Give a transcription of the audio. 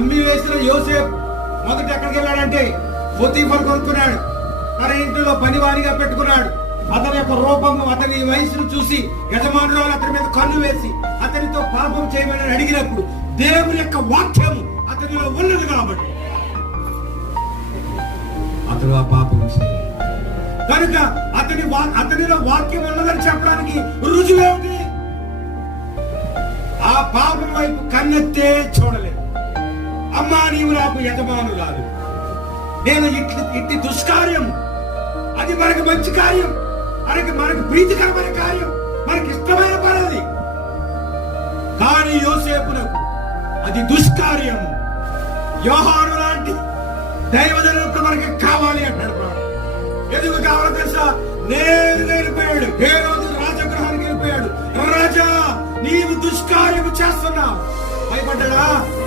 అమ్మి వేసిన యోసేపు మొదట ఎక్కడికి వెళ్ళాడంటే పొతీఫర్ కొనుక్కున్నాడు, తన ఇంట్లో పనివారిగా పెట్టుకున్నాడు. అతని యొక్క రూపము, అతని వయసును చూసి యజమానురాలు అతని మీద కన్ను వేసి అతనితో పాపం చేయమని అడిగినప్పుడు దేవుని యొక్క వాక్యము అతనిలో ఉన్నది కాబట్టి అతడు ఆ పాపం కనుక అతనిలో వాక్యం ఉన్నదని చెప్పడానికి రుజువేమిటి? ఆ పాపం వైపు కన్నెత్తే చూడలేదు. అమ్మా, నీవు నాకు యజమానురాలు, నేను ఇట్టి దుష్కార్యం, అది మనకు మంచి కార్యం, మనకు ప్రీతికరమైన కార్యం, మనకి ఇష్టమైన పని. కానీ యోసేపునకు అది దుష్కార్యం. యోహాను లాంటి దైవజనులకు మనకి కావాలి అంటాడు. ఎందుకు కావాలో తెలుసా? నేరుగా వెళ్ళిపోయాడు, హేరోదు రాజగృహానికి వెళ్ళిపోయాడు. రాజా, నీవు దుష్కార్యము చేస్తున్నావు. భయపడ్డా?